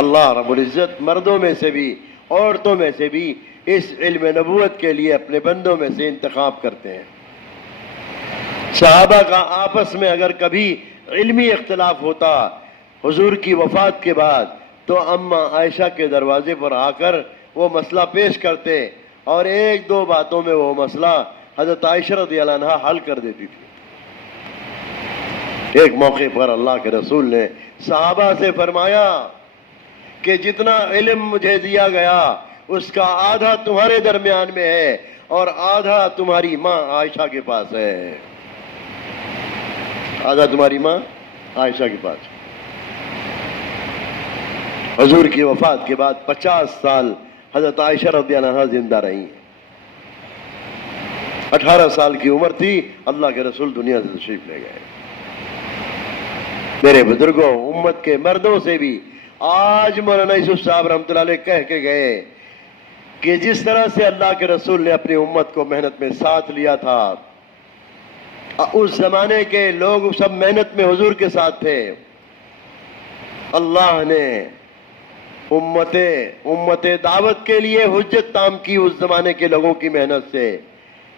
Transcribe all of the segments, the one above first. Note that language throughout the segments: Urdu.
اللہ رب العزت مردوں میں سے بھی عورتوں میں سے بھی اس علم نبوت کے لیے اپنے بندوں میں سے انتخاب کرتے ہیں۔ صحابہ کا آپس میں اگر کبھی علمی اختلاف ہوتا حضور کی وفات کے بعد تو اماں عائشہ کے دروازے پر آ کر وہ مسئلہ پیش کرتے اور ایک دو باتوں میں وہ مسئلہ حضرت عائشہ رضی اللہ عنہا حل کر دیتی تھی۔ ایک موقع پر اللہ کے رسول نے صحابہ سے فرمایا کہ جتنا علم مجھے دیا گیا اس کا آدھا تمہارے درمیان میں ہے اور آدھا تمہاری ماں عائشہ کے پاس ہے، آدھا تمہاری ماں عائشہ کے پاس۔ حضور کی وفات کے بعد 50 سال حضرت عائشہ رضی اللہ عنہا زندہ رہی، 18 سال کی عمر تھی، اللہ کے رسول دنیا سے تشریف لے گئے۔ میرے بزرگوں، امت کے مردوں سے بھی آج مولانا یوسف صاحب رحمۃ اللہ علیہ کہہ کے گئے کہ جس طرح سے اللہ کے رسول نے اپنی امت کو محنت میں ساتھ لیا تھا، اس زمانے کے لوگ سب محنت میں حضور کے ساتھ تھے، اللہ نے امت دعوت کے لیے حجت تام کی اس زمانے کے لوگوں کی محنت سے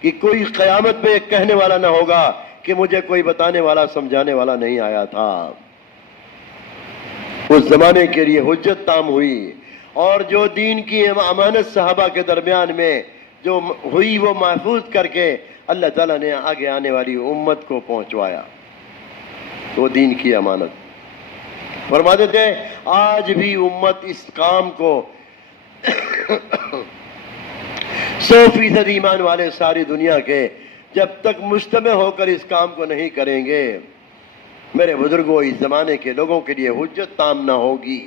کہ کوئی قیامت میں ایک کہنے والا نہ ہوگا کہ مجھے کوئی بتانے والا سمجھانے والا نہیں آیا تھا۔ اس زمانے کے لیے حجت تام ہوئی اور جو دین کی امانت صحابہ کے درمیان میں جو ہوئی وہ محفوظ کر کے اللہ تعالیٰ نے آگے آنے والی امت کو پہنچوایا، وہ دین کی امانت۔ فرماتے تھے آج بھی امت اس کام کو 100% ایمان والے ساری دنیا کے جب تک مجتمع ہو کر اس کام کو نہیں کریں گے، میرے بزرگوں، اس زمانے کے لوگوں کے لیے حجت تام نہ ہوگی۔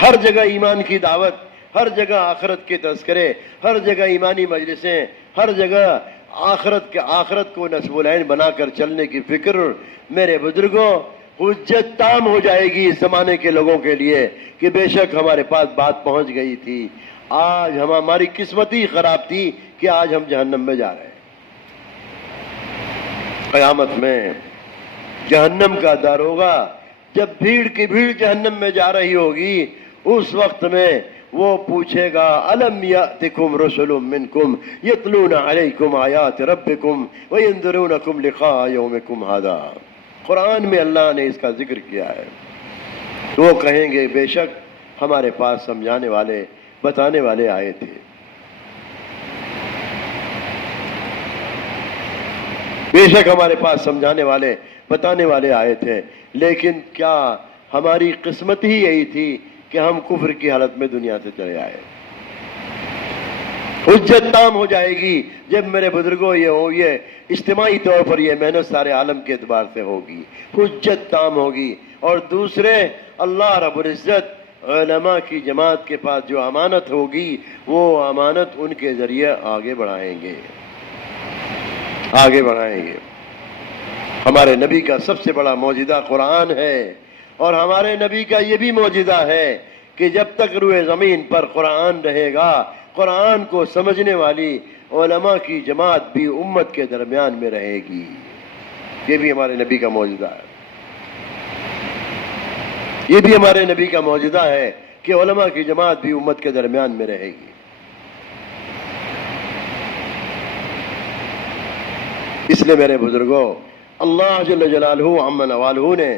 ہر جگہ ایمان کی دعوت، ہر جگہ آخرت کے تذکرے، ہر جگہ ایمانی مجلسیں، ہر جگہ آخرت کو نصب العین بنا کر چلنے کی فکر، میرے بزرگوں، حجت تام ہو جائے گی اس زمانے کے لوگوں کے لیے کہ بے شک ہمارے پاس بات پہنچ گئی تھی، آج ہماری قسمت ہی خراب تھی کہ آج ہم جہنم میں جا رہے ہیں۔ قیامت میں جہنم کا داروغہ جب بھیڑ کی بھیڑ جہنم میں جا رہی ہوگی، اس وقت میں وہ پوچھے گا الم یاتکم رسل منکم یتلون علیکم آیات ربکم وینذرونکم لقاء یومکم ھذا۔ قرآن میں اللہ نے اس کا ذکر کیا ہے۔ وہ کہیں گے بے شک ہمارے پاس سمجھانے والے بتانے والے آئے تھے، بے شک ہمارے پاس سمجھانے والے بتانے والے آئے تھے، لیکن کیا ہماری قسمت ہی یہی تھی کہ ہم کفر کی حالت میں دنیا سے چلے آئے۔ حجت تام ہو جائے گی جب میرے بزرگوں یہ اجتماعی طور پر یہ محنت سارے عالم کے اعتبار سے ہوگی، حجت تام ہوگی۔ اور دوسرے، اللہ رب العزت علماء کی جماعت کے پاس جو امانت ہوگی وہ امانت ان کے ذریعے آگے بڑھائیں گے۔ ہمارے نبی کا سب سے بڑا معجزہ قرآن ہے، اور ہمارے نبی کا یہ بھی معجزہ ہے کہ جب تک روئے زمین پر قرآن رہے گا، قرآن کو سمجھنے والی علماء کی جماعت بھی امت کے درمیان میں رہے گی۔ یہ بھی ہمارے نبی کا معجزہ ہے، یہ بھی ہمارے نبی کا معجزہ ہے کہ علماء کی جماعت بھی امت کے درمیان میں رہے گی۔ اس لیے میرے بزرگوں، اللہ جل جلالہ عم نوالہ نے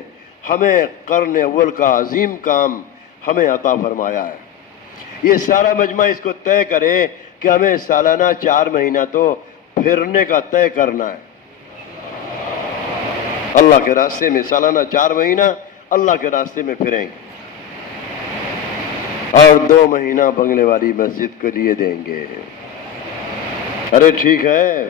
ہمیں قرن اول کا عظیم کام ہمیں عطا فرمایا ہے۔ یہ سارا مجمع اس کو طے کرے کہ ہمیں سالانہ 4 مہینہ تو پھرنے کا طے کرنا ہے اللہ کے راستے میں، سالانہ 4 مہینہ اللہ کے راستے میں پھریں گے، اور 2 مہینہ بنگلے والی مسجد کو لیے دیں گے۔ ارے ٹھیک ہے۔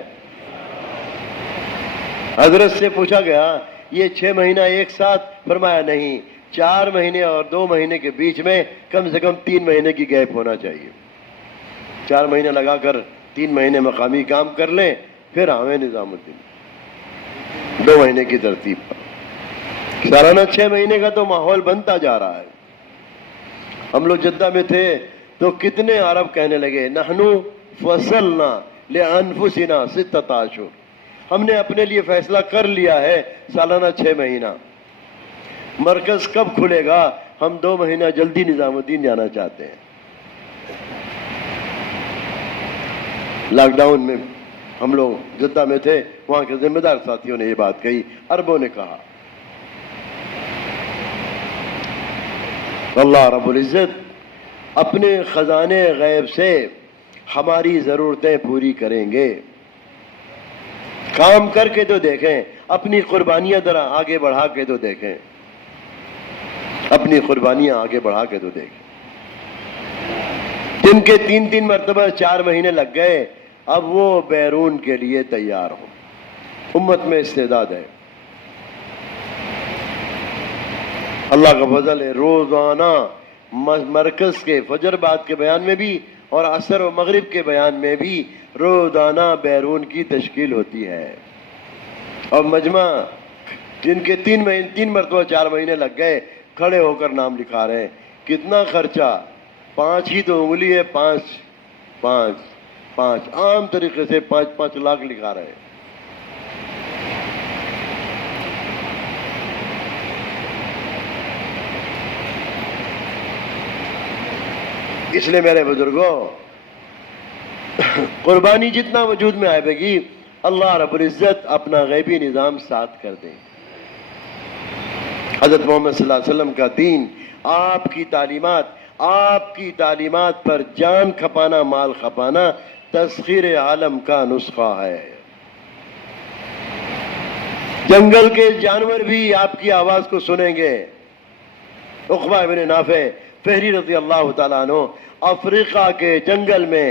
حضرت سے پوچھا گیا یہ 6 مہینہ ایک ساتھ؟ فرمایا نہیں، 4 مہینے اور 2 مہینے کے بیچ میں کم سے کم 3 مہینے کی گیپ ہونا چاہیے۔ 4 مہینے لگا کر 3 مہینے مقامی کام کر لیں، پھر آویں نظام الدین 2 مہینے کی ترتیب پر۔ سالانہ 6 مہینے کا تو ماحول بنتا جا رہا ہے۔ ہم لوگ جدہ میں تھے تو کتنے عرب کہنے لگے نحنو فصلنا لانفسنا 6 اشہر، ہم نے اپنے لیے فیصلہ کر لیا ہے سالانہ 6 مہینہ۔ مرکز کب کھلے گا؟ ہم 2 مہینہ جلدی نظام الدین جانا چاہتے ہیں۔ لاک ڈاؤن میں ہم لوگ جدہ میں تھے، وہاں کے ذمہ دار ساتھیوں نے یہ بات کہی، عربوں نے کہا اللہ رب العزت اپنے خزانے غیب سے ہماری ضرورتیں پوری کریں گے۔ کام کر کے تو دیکھیں، اپنی قربانیاں ذرا آگے بڑھا کے تو دیکھیں، اپنی قربانیاں آگے بڑھا کے تو دیکھیں۔ جن کے 3 مرتبہ 4 مہینے لگ گئے، اب وہ بیرون کے لیے تیار ہوں۔ امت میں استعداد ہے، اللہ کا فضل ہے۔ روزانہ مرکز کے فجر بعد کے بیان میں بھی اور عصر و مغرب کے بیان میں بھی روزانہ بیرون کی تشکیل ہوتی ہے، اور مجمع جن کے 3 مرتبہ 4 مہینے لگ گئے کھڑے ہو کر نام لکھا رہے ہیں۔ کتنا خرچہ؟ 5 ہی تو انگلی ہے، 5 عام طریقے سے 5 لاکھ لکھا رہے ہیں۔ اس لیے میرے بزرگوں، قربانی جتنا وجود میں آئے گی، اللہ رب العزت اپنا غیبی نظام ساتھ کر دیں۔ حضرت محمد صلی اللہ علیہ وسلم کا دین، آپ کی تعلیمات پر جان کھپانا، مال کھپانا تسخیر عالم کا نسخہ ہے۔ جنگل کے جانور بھی آپ کی آواز کو سنیں گے۔ عقبہ بن نافع فہری رضی اللہ تعالیٰ عنہ افریقہ کے جنگل میں،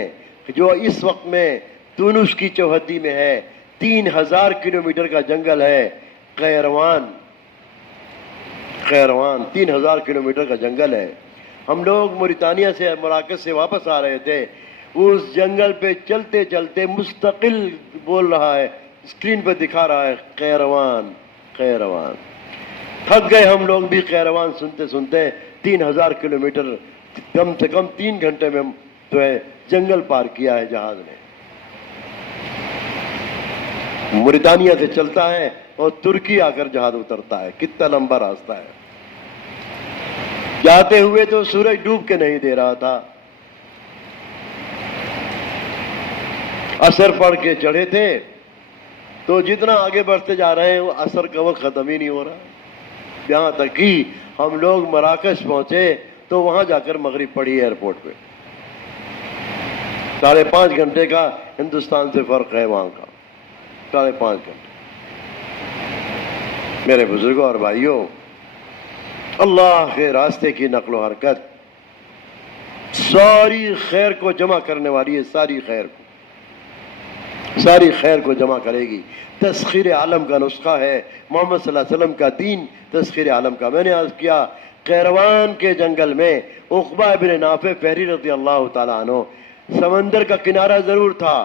جو اس وقت میں تونس کی چوہدی میں ہے، 3000 کلومیٹر کا جنگل ہے، قیروان 3000 کلومیٹر کا جنگل ہے۔ ہم لوگ موریتانیہ سے، مراکش سے واپس آ رہے تھے، اس جنگل پہ چلتے چلتے مستقل بول رہا ہے، اسکرین پہ دکھا رہا ہے قیروان۔ تھک گئے ہم لوگ بھی قیروان سنتے سنتے، 3000 کلومیٹر کم سے کم 3 گھنٹے میں جو ہے جنگل پار کیا ہے جہاز نے۔ موریتانیہ سے چلتا ہے اور ترکی آ کر جہاز اترتا ہے، کتنا لمبا راستہ ہے۔ جاتے ہوئے تو سورج ڈوب کے نہیں دے رہا تھا، عصر پڑھ کے چڑھے تھے، تو جتنا آگے بڑھتے جا رہے ہیں وہ عصر کا وقت ختم ہی نہیں ہو رہا۔ یہاں تک کہ ہم لوگ مراکش پہنچے تو وہاں جا کر مغرب پڑھی ایئرپورٹ پہ۔ 5.5 گھنٹے کا ہندوستان سے فرق ہے وہاں کا، 5.5 گھنٹے۔ میرے بزرگوں اور بھائیوں، اللہ کے راستے کی نقل و حرکت ساری خیر کو جمع کرنے والی ہے، ساری خیر کو جمع کرے گی۔ تسخیر عالم کا نسخہ ہے، محمد صلی اللہ علیہ وسلم کا دین تسخیر عالم کا۔ میں نے عرض کیا، قیروان کے جنگل میں عقبہ بن نافع فہری رضی اللہ تعالیٰ عنہ، سمندر کا کنارہ ضرور تھا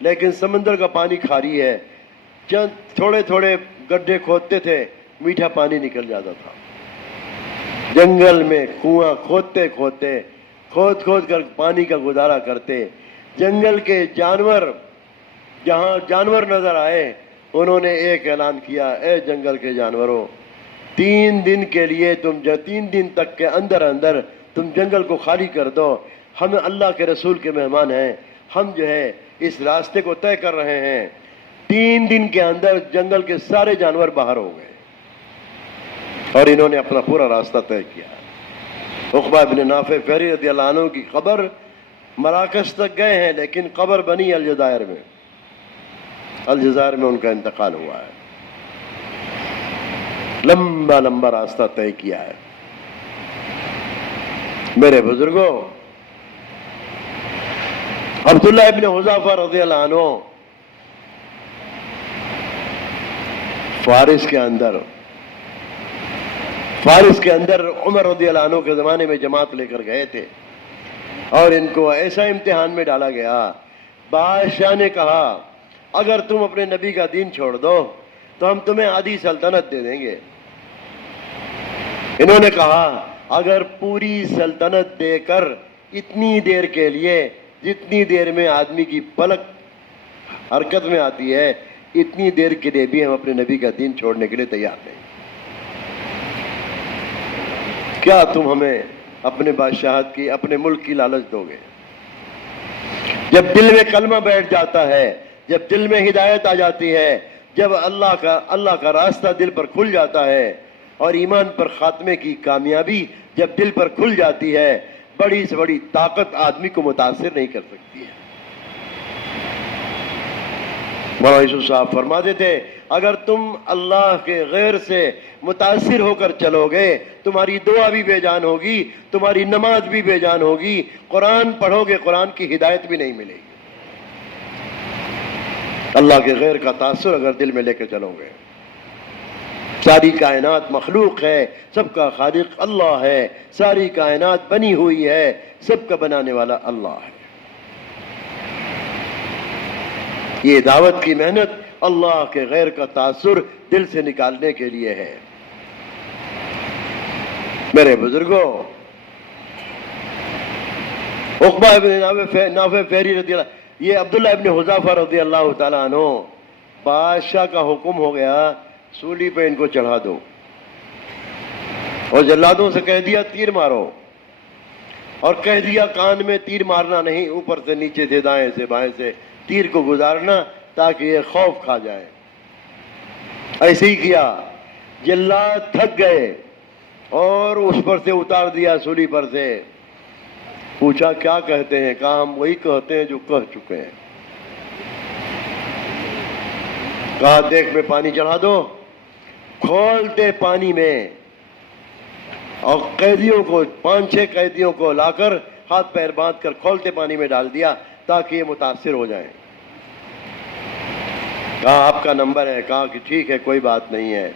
لیکن سمندر کا پانی کھاری ہے، چند تھوڑے گڈھے کھودتے تھے، میٹھا پانی نکل جاتا تھا۔ جنگل میں کنواں کھود کر پانی کا گزارا کرتے۔ جنگل کے جانور، جہاں جانور نظر آئے، انہوں نے ایک اعلان کیا، اے جنگل کے جانوروں، 3 دن کے لیے 3 دن تک کے اندر تم جنگل کو خالی کر دو، ہم اللہ کے رسول کے مہمان ہیں، ہم جو ہے اس راستے کو طے کر رہے ہیں۔ 3 دن کے اندر جنگل کے سارے جانور باہر ہو گئے اور انہوں نے اپنا پورا راستہ طے کیا۔ عقبہ بن نافع فہری رضی اللہ عنہ کی قبر مراکش تک گئے ہیں، لیکن قبر بنی الجزائر میں ان کا انتقال ہوا ہے۔ لمبا راستہ طے کیا ہے۔ میرے بزرگوں، عبداللہ ابن حذافہ رضی اللہ عنہ فارس کے اندر عمر رضی اللہ عنہ کے زمانے میں جماعت لے کر گئے تھے، اور ان کو ایسا امتحان میں ڈالا گیا، بادشاہ نے کہا اگر تم اپنے نبی کا دین چھوڑ دو تو ہم تمہیں آدھی سلطنت دے دیں گے۔ انہوں نے کہا اگر پوری سلطنت دے کر اتنی دیر کے لیے، جتنی دیر میں آدمی کی پلک حرکت میں آتی ہے، اتنی دیر کے لیے بھی ہم اپنے نبی کا دین چھوڑنے کے لیے تیار نہیں۔ کیا تم ہمیں اپنے بادشاہت کی، اپنے ملک کی لالچ دو گے؟ جب دل میں کلمہ بیٹھ جاتا ہے، جب دل میں ہدایت آ جاتی ہے، جب اللہ کا راستہ دل پر کھل جاتا ہے، اور ایمان پر خاتمے کی کامیابی جب دل پر کھل جاتی ہے، بڑی سے بڑی طاقت آدمی کو متاثر نہیں کر سکتی ہے۔ مولانا یوسف صاحب فرماتے تھے اگر تم اللہ کے غیر سے متاثر ہو کر چلو گے، تمہاری دعا بھی بے جان ہوگی، تمہاری نماز بھی بے جان ہوگی، قرآن پڑھو گے قرآن کی ہدایت بھی نہیں ملے گی۔ اللہ کے غیر کا تاثر اگر دل میں لے کے چلو گے، ساری کائنات مخلوق ہے، سب کا خالق اللہ ہے، ساری کائنات بنی ہوئی ہے، سب کا بنانے والا اللہ ہے۔ یہ دعوت کی محنت اللہ کے غیر کا تاثر دل سے نکالنے کے لیے ہے۔ میرے بزرگوں، عقبہ ابن نافع فہری رضی اللہ، یہ عبداللہ ابن حذافہ رضی اللہ تعالیٰ عنہ، بادشاہ کا حکم ہو گیا سولی پہ ان کو چڑھا دو، اور جلادوں سے کہہ دیا تیر مارو، اور کہہ دیا کان میں تیر مارنا نہیں، اوپر سے نیچے سے دائیں سے بائیں سے تیر کو گزارنا تاکہ یہ خوف کھا جائے۔ ایسے ہی کیا، جلاد تھک گئے اور اس پر سے اتار دیا سولی پر سے۔ پوچھا کیا کہتے ہیں؟ کہا ہم وہی کہتے ہیں جو کہہ چکے ہیں۔ کہا دیکھ میں پانی چڑھا دو، کھولتے پانی میں، اور قیدیوں کو 5-6 قیدیوں کو لا کر ہاتھ پیر باندھ کر کھولتے پانی میں ڈال دیا تاکہ یہ متاثر ہو جائیں۔ کہا آپ کا نمبر ہے؟ کہا کہ ٹھیک ہے کوئی بات نہیں ہے۔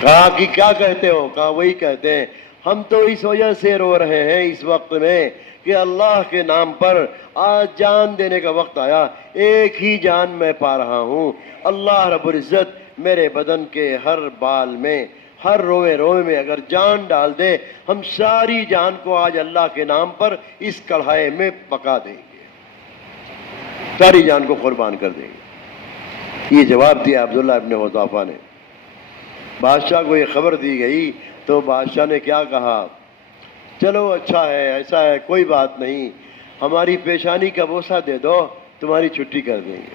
کہا کہ کیا کہتے ہو؟ کہا وہی کہتے ہیں، ہم تو اس وجہ سے رو رہے ہیں اس وقت میں کہ اللہ کے نام پر آج جان دینے کا وقت آیا، ایک ہی جان میں پا رہا ہوں۔ اللہ رب العزت میرے بدن کے ہر بال میں، ہر روئے روئے میں اگر جان ڈال دے، ہم ساری جان کو آج اللہ کے نام پر اس کڑھائی میں پکا دیں گے، ساری جان کو قربان کر دیں گے۔ یہ جواب دیا عبداللہ ابن حذافہ نے۔ بادشاہ کو یہ خبر دی گئی تو بادشاہ نے کیا کہا؟ چلو اچھا ہے، ایسا ہے، کوئی بات نہیں، ہماری پیشانی کا بوسہ دے دو، تمہاری چھٹی کر دیں گے۔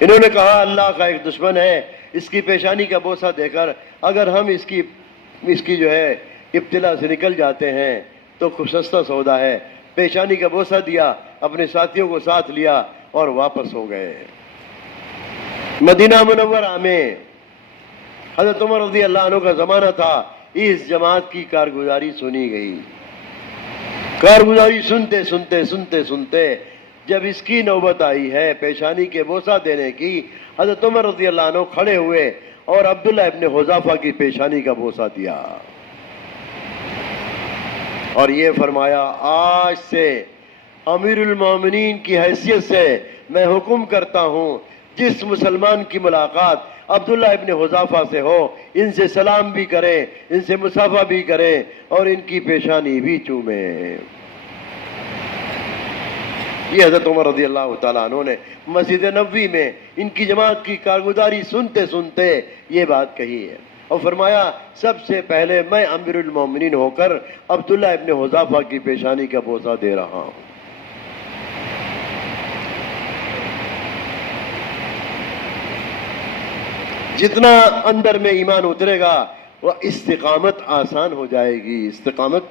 انہوں نے کہا اللہ کا ایک دشمن ہے، اس کی پیشانی کا بوسہ دے کر اگر ہم اس کی جو ہے ابتلا سے نکل جاتے ہیں تو خوش سستا سودا ہے۔ پیشانی کا بوسہ دیا، اپنے ساتھیوں کو ساتھ لیا اور واپس ہو گئے۔ مدینہ منورہ میں حضرت عمر رضی اللہ عنہ کا زمانہ تھا، اس جماعت کی کارگزاری سنی گئی۔ کارگزاری سنتے سنتے سنتے سنتے جب اس کی نوبت آئی ہے پیشانی کے بوسہ دینے کی، حضرت عمر رضی اللہ عنہ کھڑے ہوئے اور عبداللہ ابن حذافہ کی پیشانی کا بوسہ دیا، اور یہ فرمایا آج سے امیر المومنین کی حیثیت سے میں حکم کرتا ہوں جس مسلمان کی ملاقات عبداللہ ابن حذافہ سے ہو، ان سے سلام بھی کریں، ان سے مصافحہ بھی کریں اور ان کی پیشانی بھی چومیں۔ یہ حضرت عمر رضی اللہ تعالیٰ عنہ نے مسجد نبوی میں ان کی جماعت کی کارگزاری سنتے سنتے یہ بات کہی ہے، اور فرمایا سب سے پہلے میں امیر المومنین ہو کر عبداللہ ابن حذافہ کی پیشانی کا بوسہ دے رہا ہوں۔ جتنا اندر میں ایمان اترے گا وہ استقامت آسان ہو جائے گی، استقامت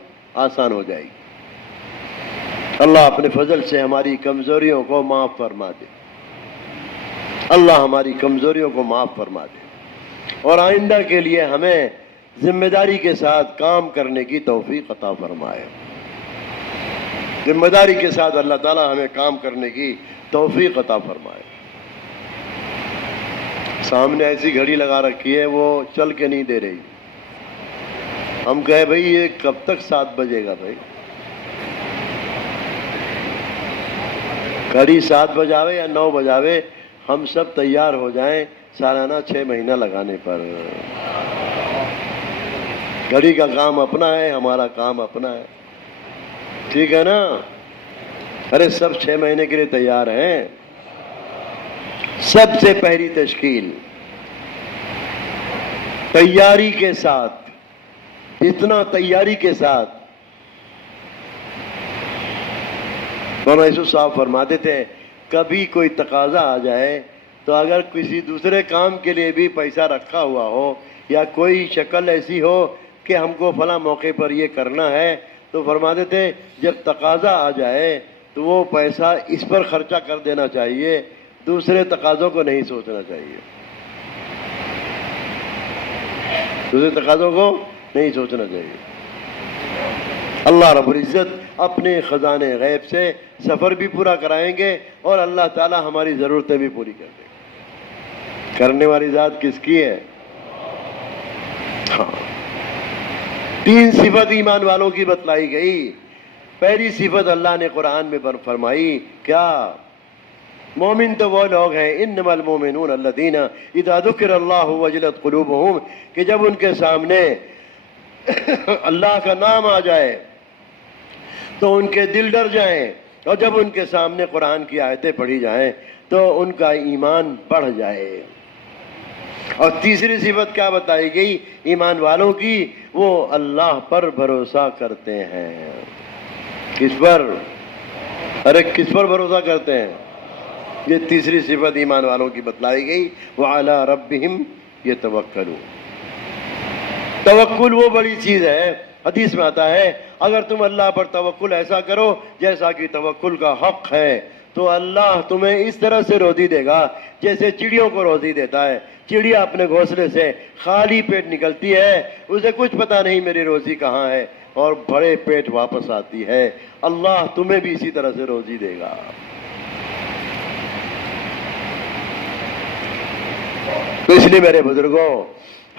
آسان ہو جائے گی۔ اللہ اپنے فضل سے ہماری کمزوریوں کو معاف فرما دے، اللہ ہماری کمزوریوں کو معاف فرما دے، اور آئندہ کے لیے ہمیں ذمہ داری کے ساتھ کام کرنے کی توفیق عطا فرمائے۔ ذمہ داری کے ساتھ اللہ تعالیٰ ہمیں کام کرنے کی توفیق عطا فرمائے۔ سامنے ایسی گھڑی لگا رکھی ہے وہ چل کے نہیں دے رہی، ہم کہے بھئی یہ کب تک 7 بجے گا؟ بھائی گھڑی 7 بجاوے یا 9 بجاوے، ہم سب تیار ہو جائیں سالانہ 6 مہینہ لگانے پر۔ گھڑی کا کام اپنا ہے، ہمارا کام اپنا ہے، ٹھیک ہے نا؟ ارے سب 6 مہینے کے لیے تیار ہیں۔ سب سے پہلی تشکیل تیاری کے ساتھ اتنا تیاری کے ساتھ. مولانا یوسف صاحب فرماتے تھے کبھی کوئی تقاضا آ جائے تو اگر کسی دوسرے کام کے لیے بھی پیسہ رکھا ہوا ہو یا کوئی شکل ایسی ہو کہ ہم کو فلاں موقع پر یہ کرنا ہے، تو فرماتے تھے جب تقاضا آ جائے تو وہ پیسہ اس پر خرچہ کر دینا چاہیے، دوسرے تقاضوں کو نہیں سوچنا چاہیے، دوسرے تقاضوں کو نہیں سوچنا چاہیے. اللہ رب العزت اپنے خزانے غیب سے سفر بھی پورا کرائیں گے اور اللہ تعالی ہماری ضرورتیں بھی پوری کر دیں گے. کرنے والی ذات کس کی ہے؟ ہاں. 3 صفت ایمان والوں کی بتلائی گئی. پہلی صفت اللہ نے قرآن میں فرمائی، کیا؟ مومن تو وہ لوگ ہیں، انما المومنون الذین اذا ذکر اللہ وجلت قلوبہم، کہ جب ان کے سامنے اللہ کا نام آ جائے تو ان کے دل ڈر جائیں، اور جب ان کے سامنے قرآن کی آیتیں پڑھی جائیں تو ان کا ایمان بڑھ جائے. اور تیسری صفت کیا بتائی گئی ایمان والوں کی؟ وہ اللہ پر بھروسہ کرتے ہیں. کس پر؟ ارے کس پر بھروسہ کرتے ہیں؟ یہ تیسری صفت ایمان والوں کی بتلائی گئی. وَعَلَىٰ رَبِّهِمْ يَتَوَكَّلُونَ. توکل وہ بڑی چیز ہے. حدیث میں آتا ہے اگر تم اللہ پر توکل ایسا کرو جیسا کہ توکل کا حق ہے تو اللہ تمہیں اس طرح سے روزی دے گا جیسے چڑیوں کو روزی دیتا ہے. چڑیا اپنے گھونسلے سے خالی پیٹ نکلتی ہے، اسے کچھ پتا نہیں میری روزی کہاں ہے، اور بڑے پیٹ واپس آتی ہے. اللہ تمہیں بھی اسی طرح سے روزی دے گا. تو اس لیے میرے بزرگوں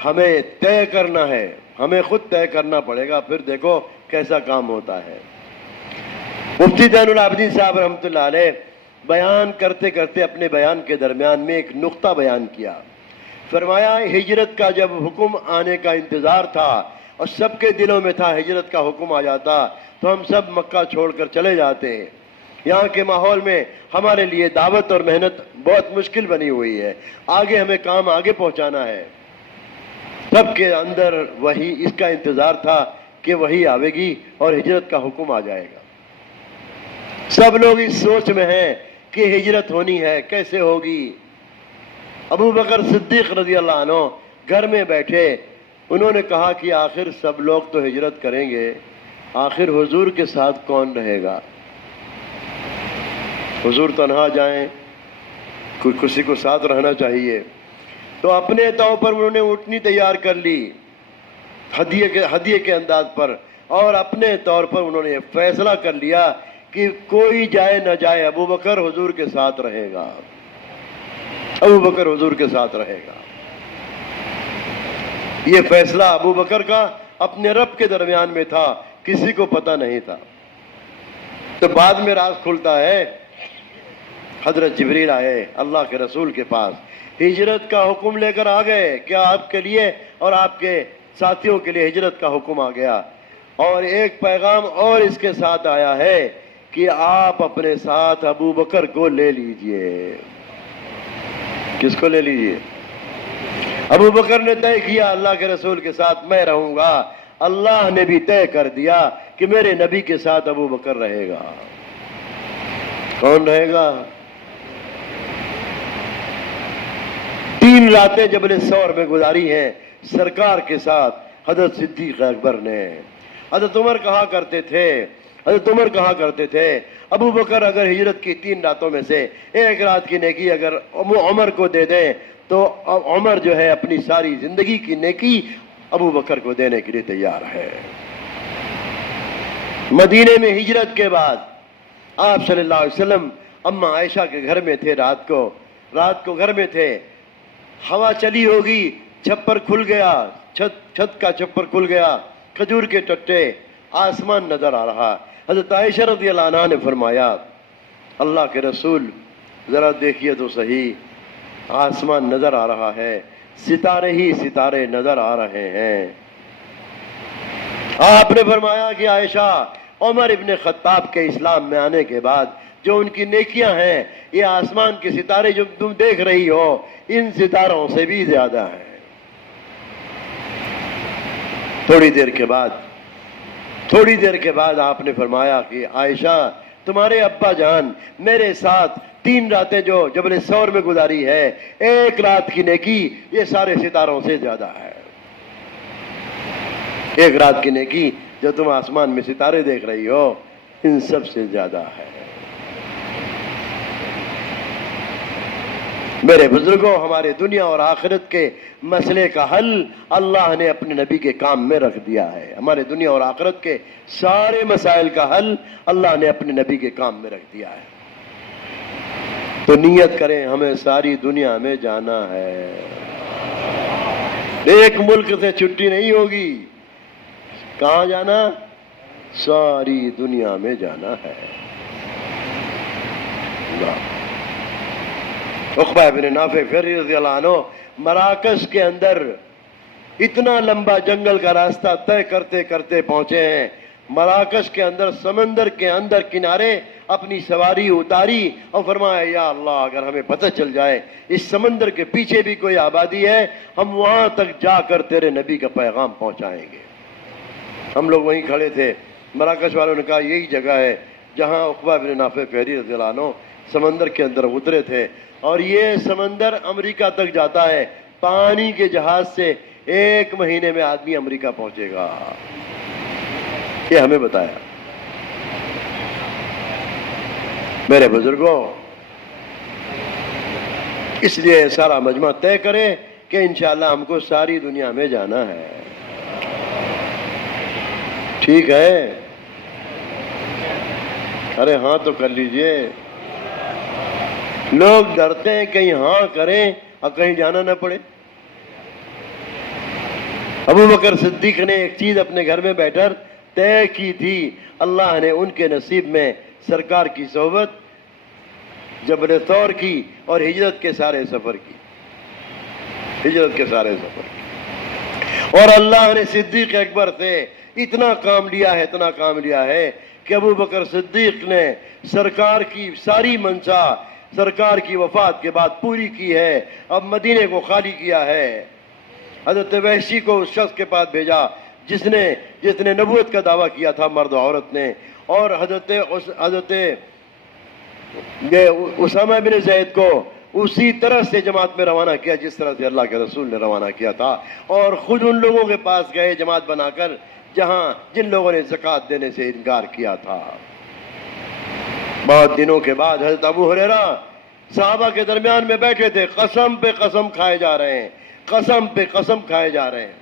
ہمیں طے کرنا ہے، ہمیں خود طے کرنا پڑے گا، پھر دیکھو کیسا کام ہوتا ہے. مفتی زین العابدین صاحب رحمۃ اللہ علیہ بیان کرتے کرتے اپنے بیان کے درمیان میں ایک نقطہ بیان کیا. فرمایا ہجرت کا جب حکم آنے کا انتظار تھا اور سب کے دلوں میں تھا ہجرت کا حکم آ جاتا تو ہم سب مکہ چھوڑ کر چلے جاتے. یہاں کے ماحول میں ہمارے لیے دعوت اور محنت بہت مشکل بنی ہوئی ہے، آگے ہمیں کام آگے پہنچانا ہے. سب کے اندر وہی اس کا انتظار تھا کہ وہی آئے گی اور ہجرت کا حکم آ جائے گا. سب لوگ اس سوچ میں ہیں کہ ہجرت ہونی ہے، کیسے ہوگی. ابو بکر صدیق رضی اللہ عنہ گھر میں بیٹھے، انہوں نے کہا کہ آخر سب لوگ تو ہجرت کریں گے، آخر حضور کے ساتھ کون رہے گا؟ حضور تنہا جائیں، کسی کو ساتھ رہنا چاہیے. تو اپنے طور پر انہوں نے اونٹنی تیار کر لی ہدیے کے انداز پر، اور اپنے طور پر انہوں نے فیصلہ کر لیا کہ کوئی جائے نہ جائے ابو بکر حضور کے ساتھ رہے گا، ابو بکر حضور کے ساتھ رہے گا. یہ فیصلہ ابو بکر کا اپنے رب کے درمیان میں تھا، کسی کو پتہ نہیں تھا. تو بعد میں راز کھلتا ہے، حضرت جبریل آئے اللہ کے رسول کے پاس، ہجرت کا حکم لے کر آ گئے. کیا آپ کے لیے اور آپ کے ساتھیوں کے لیے ہجرت کا حکم آ گیا، اور ایک پیغام اور اس کے ساتھ آیا ہے کہ آپ اپنے ساتھ ابو بکر کو لے لیجئے. کس کو لے لیجئے؟ ابو بکر نے طے کیا اللہ کے رسول کے ساتھ میں رہوں گا. اللہ نے بھی طے کر دیا کہ میرے نبی کے ساتھ ابو بکر رہے گا. کون رہے گا؟ 3 راتیں جبل ثور میں گزاری ہیں سرکار کے ساتھ حضرت صدیق اکبر نے. حضرت عمر کہا کرتے تھے ابو بکر اگر ہجرت کی 3 راتوں میں سے ایک رات کی نیکی اگر عمر کو دے دیں تو عمر جو ہے اپنی ساری زندگی کی نیکی ابو بکر کو دینے کے لیے تیار ہے. مدینے میں ہجرت کے بعد آپ صلی اللہ علیہ وسلم اماں عائشہ کے گھر میں تھے. رات کو گھر میں تھے، ہوا چلی ہوگی، چھپر کھل گیا، چھت کا چھپر کھل گیا، کھجور کے ٹٹے، آسمان نظر آ رہا. حضرت عائشہ رضی اللہ عنہا نے فرمایا اللہ کے رسول ذرا دیکھیے تو صحیح، آسمان نظر آ رہا ہے، ستارے ہی ستارے نظر آ رہے ہیں. آپ نے فرمایا کہ عائشہ عمر ابن خطاب کے اسلام میں آنے کے بعد جو ان کی نیکیاں ہیں یہ آسمان کے ستارے جو تم دیکھ رہی ہو ان ستاروں سے بھی زیادہ ہیں. تھوڑی دیر کے بعد آپ نے فرمایا کہ عائشہ تمہارے ابا جان میرے ساتھ 3 راتیں جو جبل ثور میں گزاری ہے، 1 رات کی نیکی یہ سارے ستاروں سے زیادہ ہے۔ 1 رات کی نیکی جو تم آسمان میں ستارے دیکھ رہی ہو ان سب سے زیادہ ہے۔ میرے بزرگوں، ہمارے دنیا اور آخرت کے مسئلے کا حل اللہ نے اپنے نبی کے کام میں رکھ دیا ہے۔ ہمارے دنیا اور آخرت کے سارے مسائل کا حل اللہ نے اپنے نبی کے کام میں رکھ دیا ہے۔ تو نیت کریں ہمیں ساری دنیا میں جانا ہے، ایک ملک سے چھٹی نہیں ہوگی۔ کہاں جانا؟ ساری دنیا میں جانا ہے۔ عقبہ بن نافع فہری رضی اللہ عنہ مراکش کے اندر اتنا لمبا جنگل کا راستہ طے کرتے کرتے پہنچے ہیں۔ مراکش کے اندر سمندر کے اندر کنارے اپنی سواری اتاری اور فرمایا یا اللہ اگر ہمیں پتہ چل جائے اس سمندر کے پیچھے بھی کوئی آبادی ہے ہم وہاں تک جا کر تیرے نبی کا پیغام پہنچائیں گے۔ ہم لوگ وہیں کھڑے تھے، مراکش والوں نے کہا یہی جگہ ہے جہاں عقبہ بن نافع فہری رضی اللہ عنہ سمندر کے اندر اترے تھے، اور یہ سمندر امریکہ تک جاتا ہے، پانی کے جہاز سے 1 مہینے میں آدمی امریکہ پہنچے گا، یہ ہمیں بتایا۔ میرے بزرگوں، اس لیے سارا مجمع طے کرے کہ انشاءاللہ ہم کو ساری دنیا میں جانا ہے۔ ٹھیک ہے؟ ارے ہاں تو کر لیجئے۔ لوگ ڈرتے ہیں کہیں ہاں کریں اور کہیں جانا نہ پڑے۔ ابو بکر صدیق نے ایک چیز اپنے گھر میں بیٹھ کر طے کی تھی، اللہ نے ان کے نصیب میں سرکار کی صحبت، جبل ثور کی اور ہجرت کے سارے سفر کی، اور اللہ نے صدیق اکبر سے اتنا کام لیا ہے کہ ابو بکر صدیق نے سرکار کی ساری منشا سرکار کی وفات کے بعد پوری کی ہے۔ اب مدینے کو خالی کیا ہے۔ حضرت وحشی کو اس شخص کے پاس بھیجا جس نے نبوت کا دعویٰ کیا تھا، مرد و عورت نے، اور حضرت اسامہ بن زید کو اسی طرح سے جماعت میں روانہ کیا جس طرح سے اللہ کے رسول نے روانہ کیا تھا، اور خود ان لوگوں کے پاس گئے جماعت بنا کر جن لوگوں نے زکوٰۃ دینے سے انکار کیا تھا۔ بہت دنوں کے بعد حضرت ابو ہریرہ صحابہ کے درمیان میں بیٹھے تھے، قسم پہ قسم کھائے جا رہے ہیں، قسم پہ قسم کھائے جا رہے ہیں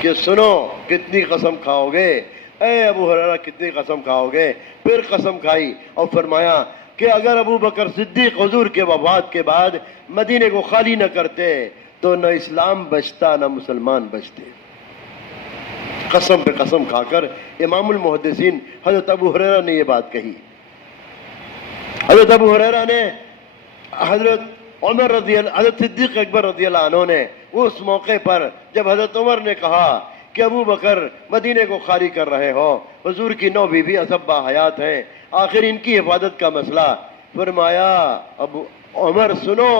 کہ سنو کتنی قسم کھاؤ گے اے ابو ہریرہ، کتنی قسم کھاؤ گے؟ پھر قسم کھائی اور فرمایا کہ اگر ابو بکر صدیق حضور کے وفات کے بعد مدینے کو خالی نہ کرتے تو نہ اسلام بچتا نہ مسلمان بچتے۔ قسم پہ قسم کھا کر امام المحدثین حضرت ابو ہریرہ نے یہ بات کہی۔ حضرت ابو ہریرہ نے حضرت صدیق اکبر رضی اللہ عنہ نے اس موقع پر جب حضرت عمر نے کہا کہ ابو بکر مدینے کو خالی کر رہے ہو، حضور کی 9 بیوی اسبا حیات ہیں، آخر ان کی حفاظت کا مسئلہ، فرمایا ابو عمر سنو،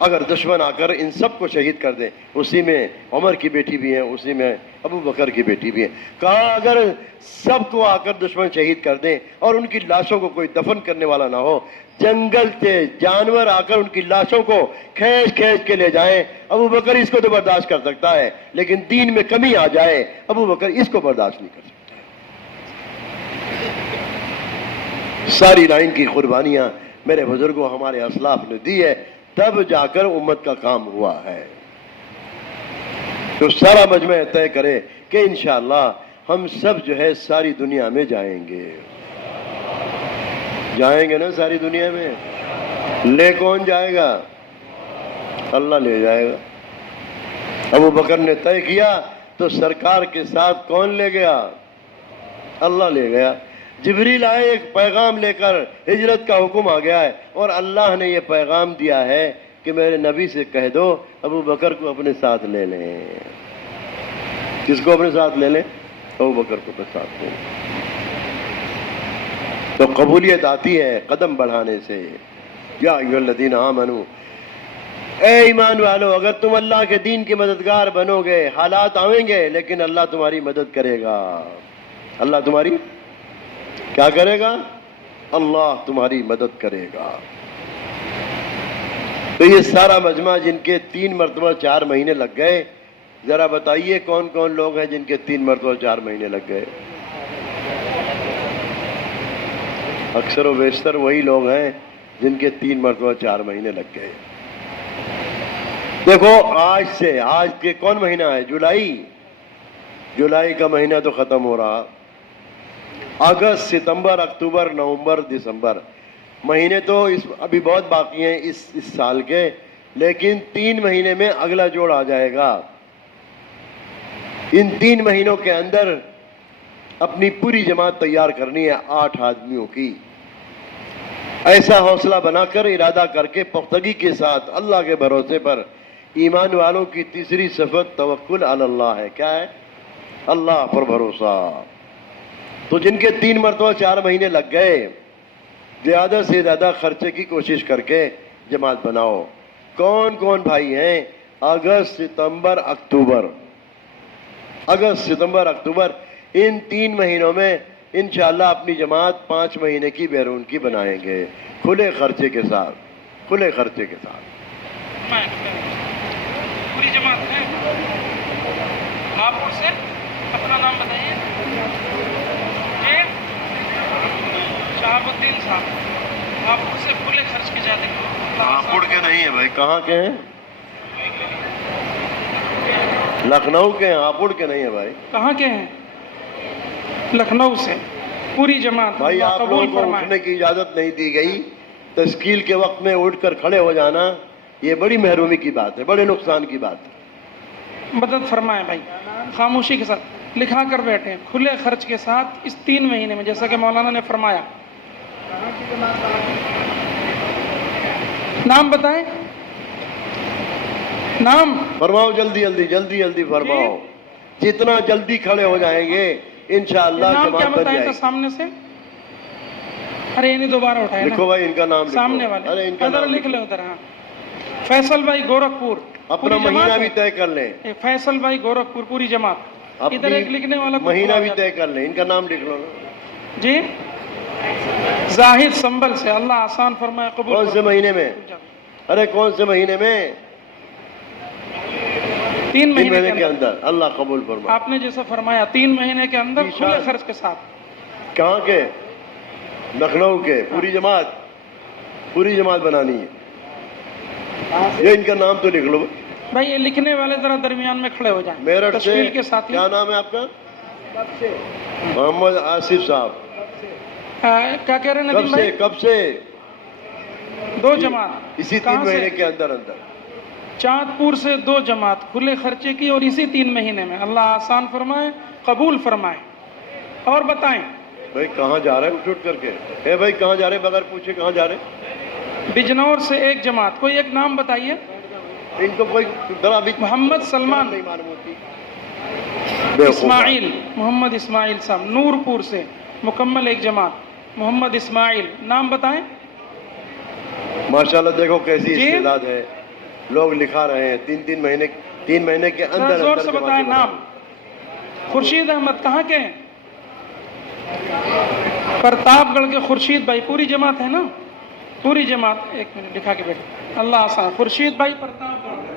اگر دشمن آ کر ان سب کو شہید کر دیں، اسی میں عمر کی بیٹی بھی ہے، اسی میں ابو بکر کی بیٹی بھی ہے، کہا اگر سب کو آ کر دشمن شہید کر دیں اور ان کی لاشوں کو کوئی دفن کرنے والا نہ ہو، جنگل سے جانور آ کر ان کی لاشوں کو کھینچ کے لے جائیں، ابو بکر اس کو تو برداشت کر سکتا ہے، لیکن دین میں کمی آ جائے ابو بکر اس کو برداشت نہیں کر سکتا۔ ساری لائن کی قربانیاں میرے بزرگوں ہمارے اسلاف نے دی ہے، تب جا کر امت کا کام ہوا ہے۔ تو سارا مجمع طے کرے کہ انشاءاللہ ہم سب جو ہے ساری دنیا میں جائیں گے نا، ساری دنیا میں۔ لے کون جائے گا؟ اللہ لے جائے گا۔ ابو بکر نے طے کیا تو سرکار کے ساتھ کون لے گیا؟ اللہ لے گیا۔ جبریل آئے ایک پیغام لے کر، ہجرت کا حکم آ گیا ہے، اور اللہ نے یہ پیغام دیا ہے کہ میرے نبی سے کہہ دو ابو بکر کو اپنے ساتھ لے لیں۔ کس کو اپنے ساتھ لے لیں؟ ابو بکر کو اپنے ساتھ لے لیں۔ تو قبولیت آتی ہے قدم بڑھانے سے۔ یا ایھا الذین آمنوا، اے ایمان والو، اگر تم اللہ کے دین کے مددگار بنو گے، حالات آئیں گے لیکن اللہ تمہاری مدد کرے گا. اللہ تمہاری کیا کرے گا؟ اللہ تمہاری مدد کرے گا. تو یہ سارا مجمع جن کے 3 مرتبہ 4 مہینے لگ گئے، ذرا بتائیے کون کون لوگ ہیں جن کے 3 مرتبہ 4 مہینے لگ گئے؟ اکثر و بیشتر وہی لوگ ہیں جن کے 3 مرتبہ 4 مہینے لگ گئے. دیکھو آج کے کون مہینہ ہے؟ جولائی کا مہینہ تو ختم ہو رہا. اگست، ستمبر، اکتوبر، نومبر، دسمبر مہینے تو ابھی بہت باقی ہیں اس سال کے، لیکن 3 مہینے میں اگلا جوڑ آ جائے گا. ان 3 مہینوں کے اندر اپنی پوری جماعت تیار کرنی ہے 8 آدمیوں کی. ایسا حوصلہ بنا کر، ارادہ کر کے، پختگی کے ساتھ، اللہ کے بھروسے پر. ایمان والوں کی تیسری صفت توکل علی اللہ ہے. کیا ہے؟ اللہ پر بھروسہ. تو جن کے 3 مرتبہ 4 مہینے لگ گئے، زیادہ سے زیادہ خرچے کی کوشش کر کے جماعت بناؤ. کون کون بھائی ہیں؟ اگست، ستمبر، اکتوبر ان 3 مہینوں میں انشاءاللہ اپنی جماعت 5 مہینے کی بیرون کی بنائیں گے، کھلے خرچے کے ساتھ. پوری جماعت ہے. ہاپوڑ سے اپنا نام بتائیے. شہاب الدین صاحب ہاپوڑ سے کھلے خرچ کے جاتے ہیں. ہاپوڑ کے نہیں ہیں بھائی، کہاں کے ہیں؟ لکھنؤ کے ہیں. ہاپوڑ کے نہیں ہیں بھائی. کہاں کے ہیں؟ لکھنؤ سے. پوری جماعت. بھائی آپ لوگوں کو اٹھنے کی اجازت نہیں دی گئی. تشکیل کے وقت میں اٹھ کر کھڑے ہو جانا یہ بڑی محرومی کی بات ہے، بڑے نقصان کی بات ہے. مدد فرمائیں بھائی، خاموشی کے ساتھ لکھا کر بیٹھے کھلے خرچ کے ساتھ اس 3 مہینے میں، جیسا کہ مولانا نے فرمایا. نام بتائیں. نام فرماؤ. جلدی فرماؤ. جتنا جلدی کھڑے ہو جائیں گے انشاءاللہ نام کیا جماعت بن بتائیں جائے گا گی. سامنے سے؟ ارے انہیں دوبارہ اٹھائے لکھو بھائی ان کا نام. سامنے والے ادھر لکھ لیں ادھر. ہاں. فیصل بھائی گورکھپور. اپنا مہینہ بھی طے کر لیں. فیصل بھائی گورکھپور پوری جماعت. ادھر ایک لکھنے والا مہینہ بھی طے کر لیں. ان کا نام لکھ لو. جی. زاہد سنبل سے. اللہ آسان فرمائے قبول. کون سے مہینے میں؟ ارے کون سے مہینے میں؟ 3 مہینے کے اندر. اللہ قبول فرمائے. آپ نے جیسا فرمایا 3 مہینے کے اندر کھلے خرچ کے ساتھ. کہاں کے؟ لکھنؤ کے. پوری جماعت بنانی ہے. یہ ان کا نام تو لکھ لو بھائی. یہ لکھنے والے ذرا درمیان میں کھڑے ہو جائیں. میرٹھ سے. تشکیل کے ساتھ. کیا نام ہے آپ کا؟ محمد آصف صاحب. کیا کہہ رہے ہیں؟ کب سے؟ 2 جماعت اسی 3 مہینے کے اندر. چاند پور سے 2 جماعت کھلے خرچے کی، اور اسی 3 مہینے میں. اللہ آسان فرمائے قبول فرمائے. اور بتائیں بھائی کہاں جا رہے ہیں اٹھ کر کے؟ اے بھائی کہاں جا رہے ہیں؟ بغیر پوچھے کہاں جا رہے ہیں؟ بجنور سے 1 جماعت. کوئی ایک نام بتائیے. ان کو کوئی محمد سلمان نہیں معلوم ہوتی. اسماعیل. محمد اسماعیل صاحب نورپور سے مکمل 1 جماعت. محمد اسماعیل. نام بتائیں. ماشاءاللہ دیکھو کیسی استعداد ہے. لوگ لکھا رہے ہیں 3 مہینے کے اندر. زور سے بتائیں نام. خورشید احمد کہاں کے ہیں؟ پرتاپ گڑھ کے خورشید بھائی. پوری جماعت ہے نا؟ پوری جماعت. 1 منٹ لکھا کے بیٹھے. اللہ آسان. خورشید بھائی پرتاپ گڑھ.